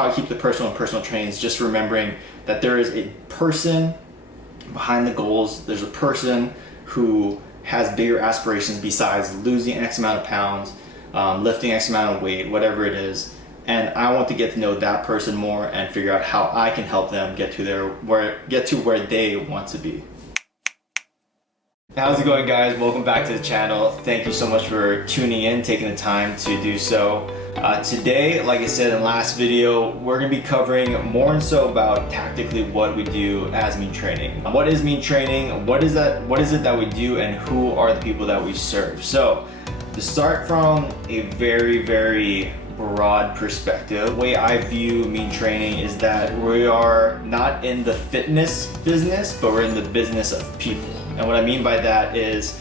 how I keep the personal training is just remembering that there is a person behind the goals. There's a person who has bigger aspirations besides losing X amount of pounds, lifting X amount of weight, whatever it is. And I want to get to know that person more and figure out how I can help them get to where they want to be. How's it going, guys? Welcome back to the channel. Thank you so much for tuning in, taking the time to do so. Today, like I said in the last video, we're going to be covering more and so about tactically what we do as Mean Training. What is Mean Training? What is it that we do, and who are the people that we serve? So to start from a very broad perspective, the way I view Mean Training is that we are not in the fitness business, but we're in the business of people. And what I mean by that is,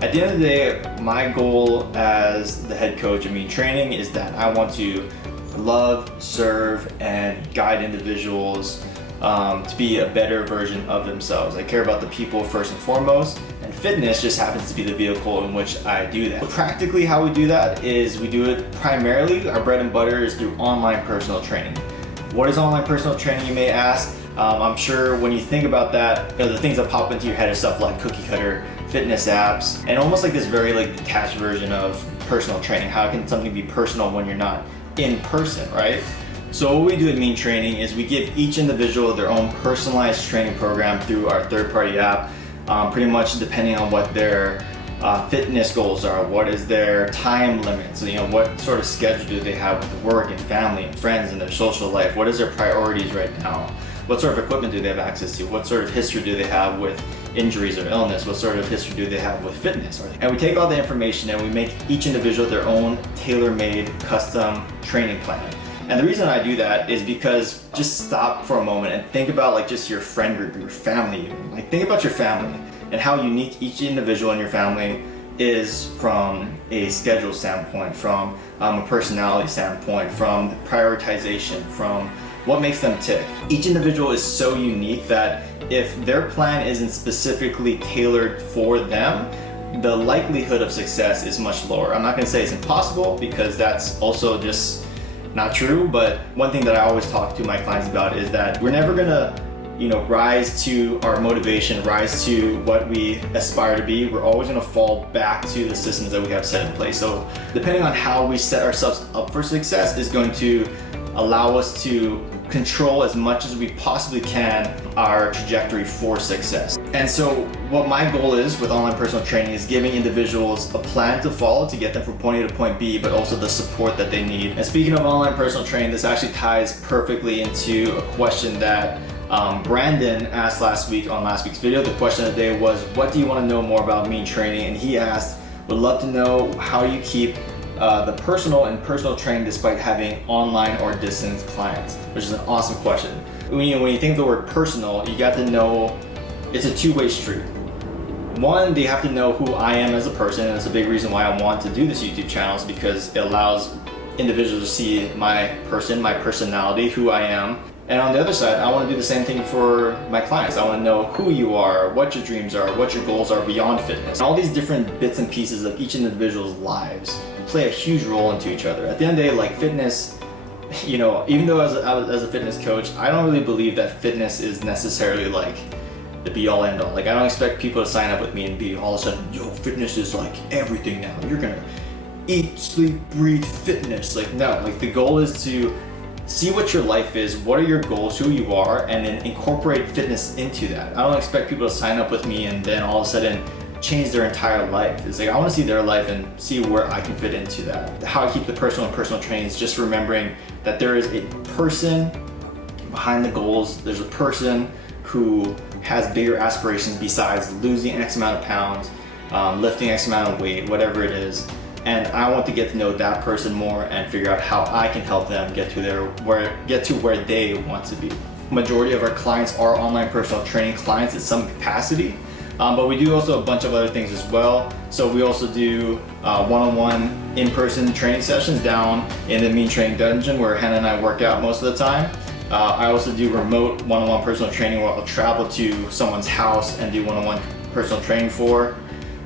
at the end of the day, my goal as the head coach of Mean Training is that I want to love, serve, and guide individuals to be a better version of themselves. I care about the people first and foremost, and fitness just happens to be the vehicle in which I do that. Practically how we do that is we do it primarily, our bread and butter is through online personal training. What is online personal training, you may ask? I'm sure when you think about that, the things that pop into your head are stuff like cookie cutter fitness apps, and almost like this very detached version of personal training. How can something be personal when you're not in person, right? So what we do at Mean Training is we give each individual their own personalized training program through our third-party app, pretty much depending on what their fitness goals are, what is their time limits, what sort of schedule do they have with work and family and friends and their social life, what is their priorities right now, what sort of equipment do they have access to, what sort of history do they have with injuries or illness, what sort of history do they have with fitness. And we take all the information and we make each individual their own tailor-made custom training plan. And the reason I do that is because just stop for a moment and think about just your friend group, your family even. Think about your family and how unique each individual in your family is from a schedule standpoint, from a personality standpoint, from prioritization, from what makes them tick. Each individual is so unique that if their plan isn't specifically tailored for them, the likelihood of success is much lower. I'm not gonna say it's impossible, because that's also just not true, but one thing that I always talk to my clients about is that we're never gonna rise to our motivation, rise to what we aspire to be. We're always gonna fall back to the systems that we have set in place. So depending on how we set ourselves up for success is going to allow us to control as much as we possibly can our trajectory for success. And so what my goal is with online personal training is giving individuals a plan to follow to get them from point A to point B, but also the support that they need. And speaking of online personal training, this actually ties perfectly into a question that Brandon asked last week on last week's video. The question of the day was, what do you want to know more about Mean Training? And he asked, would love to know how you keep the personal training despite having online or distance clients, which is an awesome question. When you think of the word personal, you got to know it's a two-way street. One, they have to know who I am as a person, and it's a big reason why I want to do this YouTube channel, is because it allows individuals to see my person, my personality, who I am. And on the other side, I want to do the same thing for my clients. I want to know who you are, what your dreams are, what your goals are beyond fitness. And all these different bits and pieces of each individual's lives play a huge role into each other. At the end of the day, fitness, even though as a fitness coach, I don't really believe that fitness is necessarily the be all end all. I don't expect people to sign up with me and be all of a sudden, yo, fitness is everything now. You're gonna eat, sleep, breathe fitness. No, the goal is to see what your life is, what are your goals, who you are, and then incorporate fitness into that. I don't expect people to sign up with me and then all of a sudden change their entire life. It's I want to see their life and see where I can fit into that. How I keep the personal training is just remembering that there is a person behind the goals. There's a person who has bigger aspirations besides losing X amount of pounds, lifting X amount of weight, whatever it is. And I want to get to know that person more and figure out how I can help them get to where they want to be. Majority of our clients are online personal training clients in some capacity, but we do also a bunch of other things as well. So we also do one-on-one in-person training sessions down in the Mean Training Dungeon, where Hannah and I work out most of the time. I also do remote one-on-one personal training where I'll travel to someone's house and do one-on-one personal training for.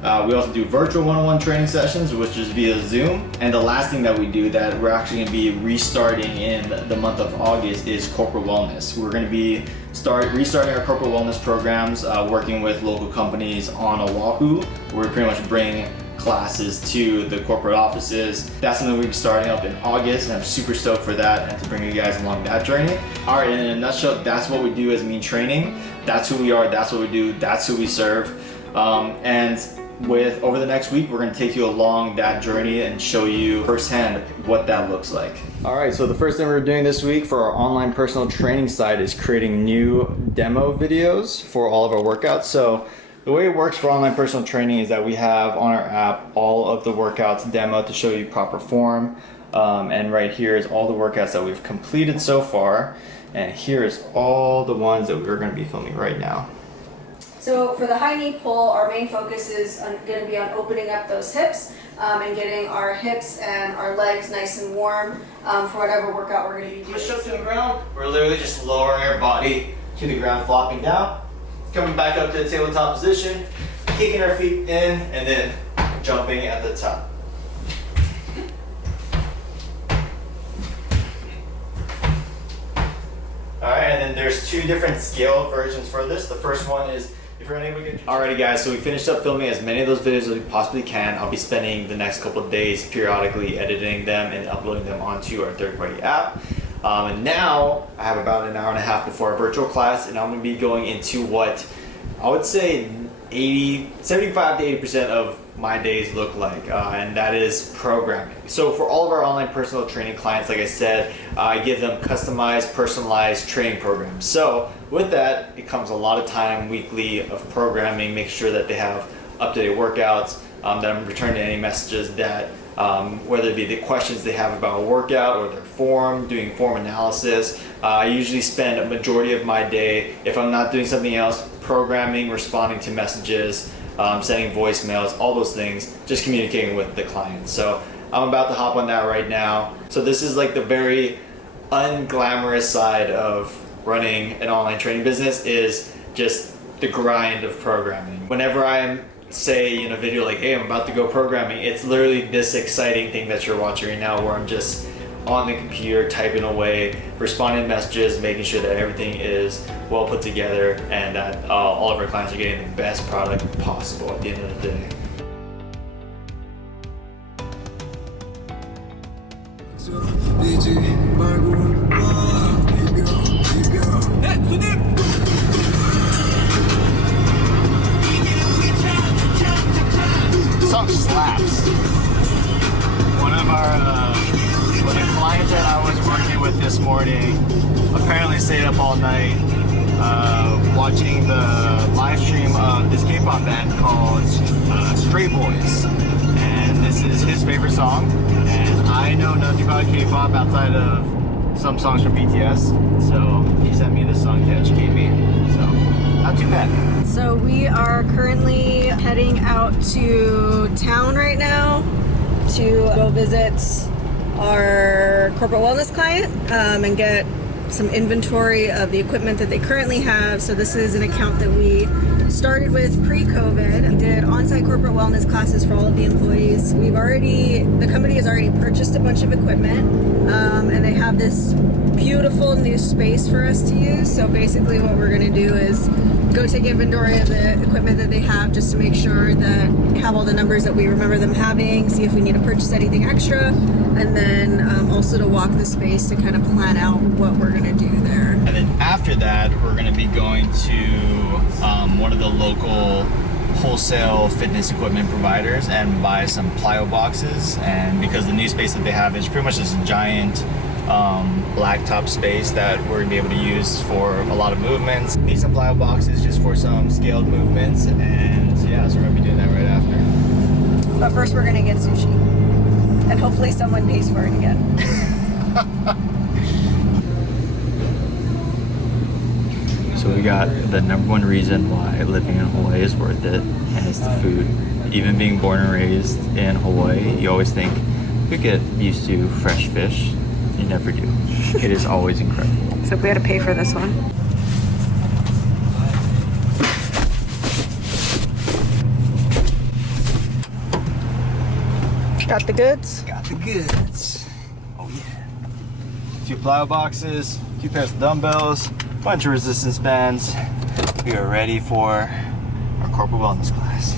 We also do virtual one-on-one training sessions, which is via Zoom. And the last thing that we do that we're actually going to be restarting in the month of August is corporate wellness. We're going to be restarting our corporate wellness programs, working with local companies on Oahu, where we pretty much bring classes to the corporate offices. That's something we'll be starting up in August, and I'm super stoked for that and to bring you guys along that journey. All right, in a nutshell, that's what we do as Mean Training. That's who we are, that's what we do, that's who we serve. And over the next week, we're going to take you along that journey and show you firsthand what that looks like. All right, so the first thing we're doing this week for our online personal training site is creating new demo videos for all of our workouts. So the way it works for online personal training is that we have on our app all of the workouts demo to show you proper form. And right here is all the workouts that we've completed so far. And here's all the ones that we're going to be filming right now. So for the high knee pull, our main focus is going to be on opening up those hips and getting our hips and our legs nice and warm for whatever workout we're going to be doing. Push up to the ground. We're literally just lowering our body to the ground, flopping down, coming back up to the tabletop position, kicking our feet in, and then jumping at the top. All right, and then there's two different scale versions for this. The first one is if you're unable to get... Alrighty guys, so we finished up filming as many of those videos as we possibly can. I'll be spending the next couple of days periodically editing them and uploading them onto our third-party app. And now I have about an hour and a half before our virtual class, and I'm going to be going into what I would say 75 to 80% of my days look like, and that is programming. So for all of our online personal training clients, like I said, I give them customized, personalized training programs. So with that, it comes a lot of time weekly of programming, make sure that they have up-to-date workouts, that I'm returning any messages that whether it be the questions they have about a workout or their form, doing form analysis. I usually spend a majority of my day, if I'm not doing something else, programming, responding to messages, sending voicemails, all those things, just communicating with the client. So I'm about to hop on that right now. So this is like the very unglamorous side of running an online training business, is just the grind of programming. Whenever I'm say in a video like, hey, I'm about to go programming, it's literally this exciting thing that you're watching right now, where I'm just on the computer typing away, responding to messages, making sure that everything is well put together and that all of our clients are getting the best product possible at the end of the day. Song slaps. One of the clients that I was working with this morning apparently stayed up all night watching the live stream of this K-pop band called Stray Boys, and this is his favorite song. And I know nothing about K-pop outside of some songs from BTS, so he sent me this song to educate me. So not too bad. So we are currently heading out to town right now to go visit our corporate wellness client and get some inventory of the equipment that they currently have. So this is an account that we started with pre-COVID and did on-site corporate wellness classes for all of the employees. The company has already purchased a bunch of equipment and they have this beautiful new space for us to use. So basically what we're going to do is go take inventory of the equipment that they have, just to make sure that we have all the numbers that we remember them having, see if we need to purchase anything extra, and then also to walk the space to kind of plan out what we're going to do there. And then after that, we're going to be going to one of the local wholesale fitness equipment providers and buy some plyo boxes. And because the new space that they have is pretty much this giant blacktop space that we're gonna be able to use for a lot of movements. Need some plyo boxes just for some scaled movements, and yeah, so we're gonna be doing that right after. But first we're gonna get sushi, and hopefully someone pays for it again. So we got the #1 reason why living in Hawaii is worth it, and it's the food. Even being born and raised in Hawaii, you always think you get used to fresh fish. You never do. It is always incredible. So we had to pay for this one. Got the goods? Got the goods. Oh yeah. 2 plyo boxes, 2 pairs of dumbbells, bunch of resistance bands. We are ready for our corporate wellness class.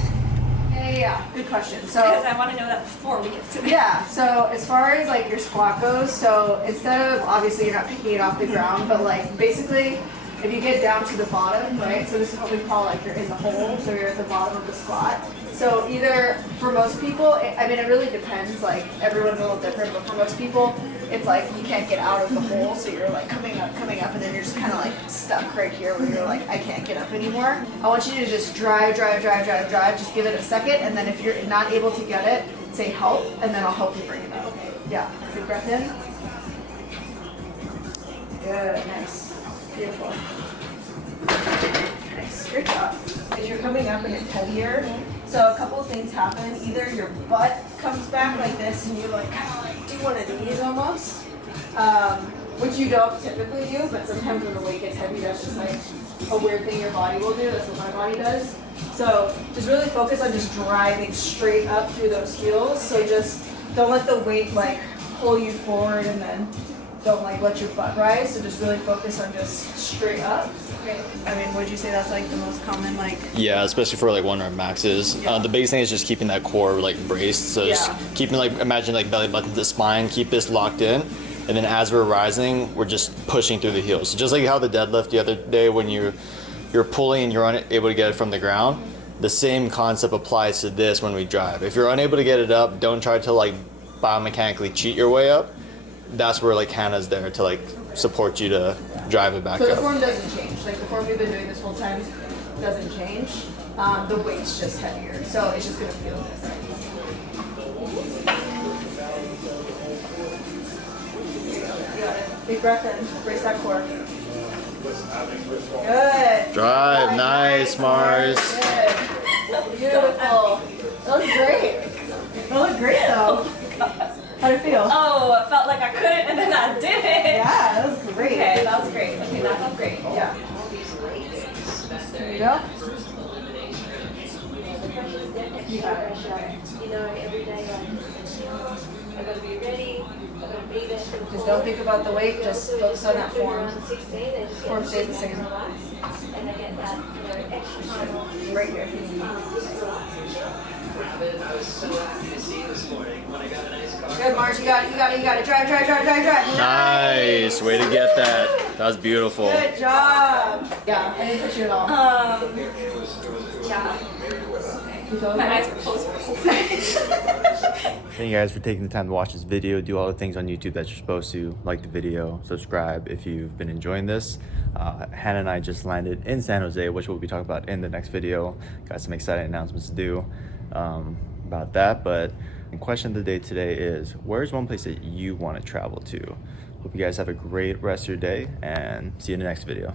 Yeah, good question. So Because I want to know that before we get to it. yeah, so as far as like your squat goes, so instead of, obviously you're not picking it off the ground, but like basically if you get down to the bottom, right, so this is what we call like you're in the hole, so you're at the bottom of the squat. So either, for most people, I mean it really depends, like everyone's a little different, but for most people it's like you can't get out of the hole, so you're like coming up, and then you're just kind of like stuck right here where you're like, I can't get up anymore. I want you to just drive, just give it a second, and then if you're not able to get it, say help, and then I'll help you bring it up. Yeah, big breath in. Good, nice, beautiful. Nice, great job. As you're coming up and it's heavier, so a couple of things happen. Either your butt comes back like this and you like kind of like do one of these almost, which you don't typically do, but sometimes when the weight gets heavy, that's just like a weird thing your body will do. That's what my body does. So just really focus on just driving straight up through those heels. So just don't let the weight like pull you forward and then don't like let your butt rise. So just really focus on just straight up. Okay. I mean, would you say that's like the most common like? Yeah, especially for like 1 rep maxes. Yeah. The biggest thing is just keeping that core like braced. So just keeping like, imagine like belly button to spine, keep this locked in. And then as we're rising, we're just pushing through the heels. So just like how the deadlift the other day when you're pulling and you're unable to get it from the ground, the same concept applies to this when we drive. If you're unable to get it up, don't try to like biomechanically cheat your way up. That's where like Hannah's there to like support you to drive it back So the up. form doesn't change. Like the form we've been doing this whole time doesn't change. The weight's just heavier, so it's just gonna feel different. You got it. Big breath in. Brace that core. Good. Drive, nice, Mars. Good. Beautiful. That was great. That looked great though. How'd it feel? Oh, I felt like I couldn't and then I did it. Yeah, that was great. Okay, that was great. Okay, that felt great. Yeah. There you go. You got it. You know, every day, like, I'm gonna be ready, I'm gonna be there. Just don't think about the weight, just focus on that form. Form stays the same. And I get that, you know, extra time off. Right here. Good, Mars, you got it. Drive. Nice, way to get that. That was beautiful. Good job. Yeah, I didn't push you at all. Yeah. You feel My okay? eyes were closed for the whole thing. Thank you guys for taking the time to watch this video. Do all the things on YouTube that you're supposed to. Like the video, subscribe if you've been enjoying this. Hannah and I just landed in San Jose, which we'll be talking about in the next video. Got some exciting announcements to do about that. But the question of the day today is, where's one place that you want to travel to? Hope you guys have a great rest of your day and see you in the next video.